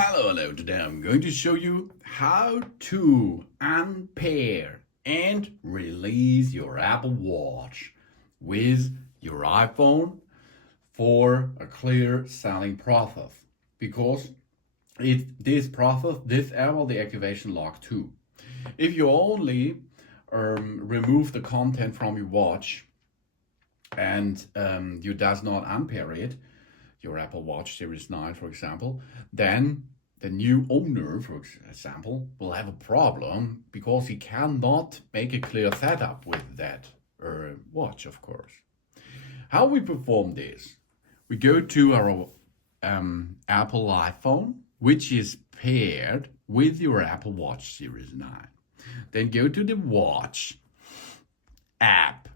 Hello, today I'm going to show you how to unpair and release your Apple Watch with your iPhone for a clear selling process. Because this process disable the activation lock too. If you only remove the content from your watch and you does not unpair it, your Apple Watch Series 9, for example, then the new owner, for example, will have a problem because he cannot make a clear setup with that watch, of course. How we perform this? We go to our Apple iPhone, which is paired with your Apple Watch Series 9. Then go to the Watch app.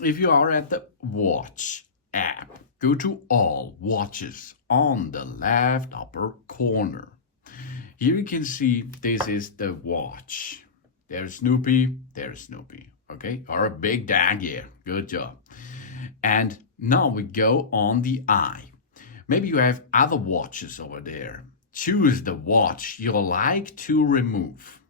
If you are at the Watch app, go to All Watches on the left upper corner. Here you can see this is the watch. There's Snoopy, okay? Our big dog here, good job. And now we go on the eye. Maybe you have other watches over there. Choose the watch you like to remove.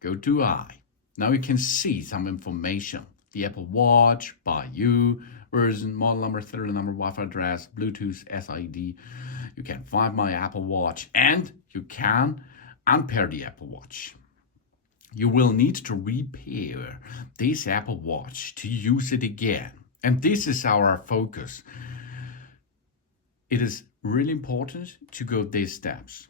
Go to eye. Now you can see some information. The Apple Watch, by you, version, model number, serial number, Wi-Fi address, Bluetooth, SID. You can find my Apple Watch and you can unpair the Apple Watch. You will need to repair this Apple Watch to use it again. And this is our focus. It is really important to go these steps.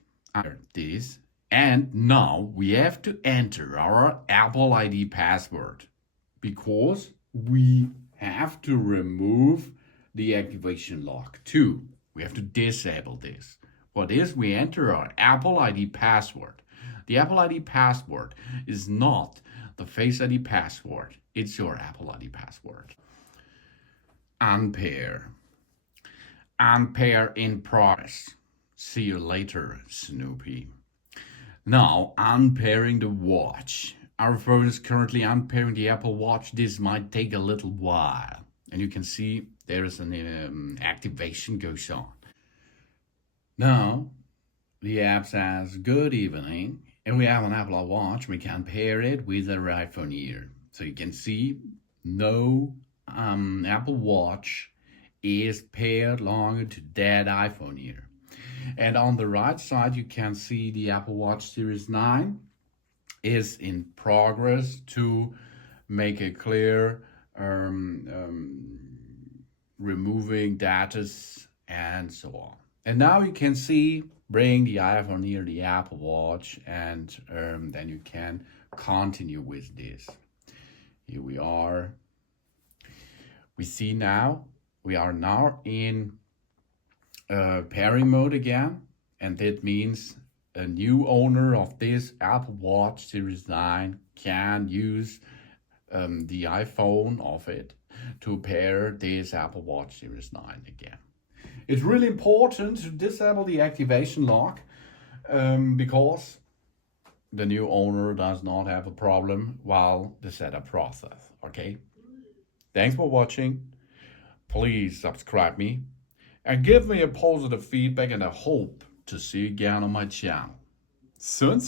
This. And now we have to enter our Apple ID password because we have to remove the activation lock too. We have to disable this. For this, we enter our Apple ID password. The Apple ID password is not the Face ID password. It's your Apple ID password. Unpair. Unpair in progress. See you later, Snoopy. Now, unpairing the watch. Our phone is currently unpairing the Apple Watch. This might take a little while. And you can see there is an activation goes on. Now, the app says, good evening. And we have an Apple Watch. We can pair it with our iPhone here. So you can see no Apple Watch is paired longer to that iPhone here. And on the right side, you can see the Apple Watch Series 9 is in progress to make a clear removing data and so on. And now you can see, bring the iPhone near the Apple Watch and then you can continue with this. Here we are. We see now, we are now in pairing mode again, and that means a new owner of this Apple Watch Series 9 can use the iPhone of it to pair this Apple Watch Series 9 again. It's really important to disable the activation lock because the new owner does not have a problem while the setup process, okay? Thanks for watching. Please subscribe me and give me a positive feedback, and I hope to see you again on my channel. Soon.